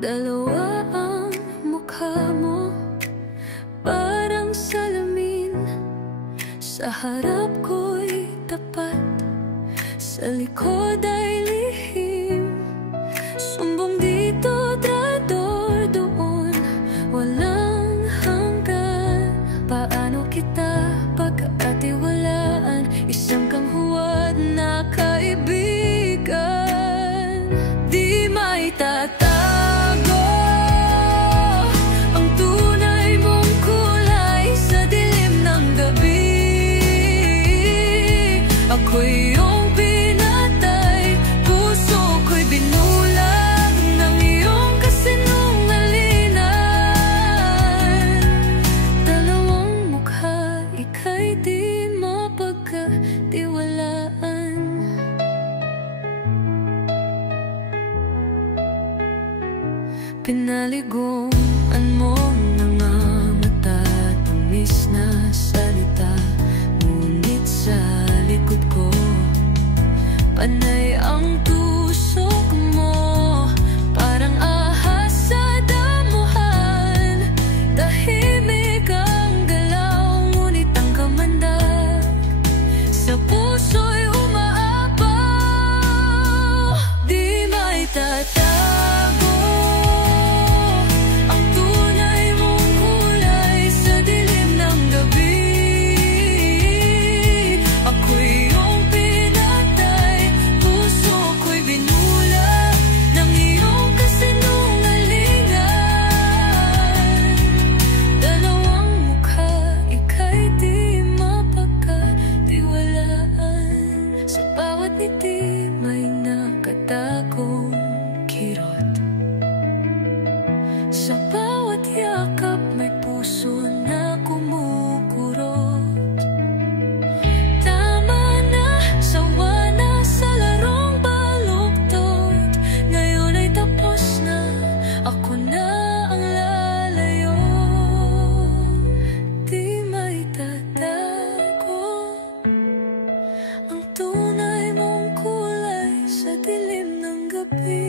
Dalawa ang mukha mo, parang salamin. Sa harap ko'y tapat, sa likod ay lihim. Sumbong dito, traidor doon, walang hanggan. Paano kita pagkatiwalaan? Isang kang huwad na kaibigan. Di maitatago ang tunay mong kulay sa dilim ng gabi. Ako'y iyong pinatay, puso ko'y binulag ng iyong kasinungalingan. Dalawang mukha, ika'y di mapagkatiwalaan. Pinaliguan mo mga mata, tumis na salita, ngunit sa likod ko panay ang tusok mo. Parang ahas sa damuhan, tahimik ang galaw, ngunit ang kamandag sa puso'y umaapaw. Di maitatago ang tunay mong kulay sa dilim ng gabi. Ako'y iyong pinatay, puso ko'y binulag ng iyong kasinungalingan. Dalawang mukha, ika'y di mapagkatiwalaan. Sa bawat ngiti may nakatagong kirot, sa bawat yakap may puso na kumukurot. Tama na, sawa na sa larong baluktot. Ngayon ay tapos na, ako na ang lalayo. Di maitatago ang tunay mong kulay sa dilim ng gabi.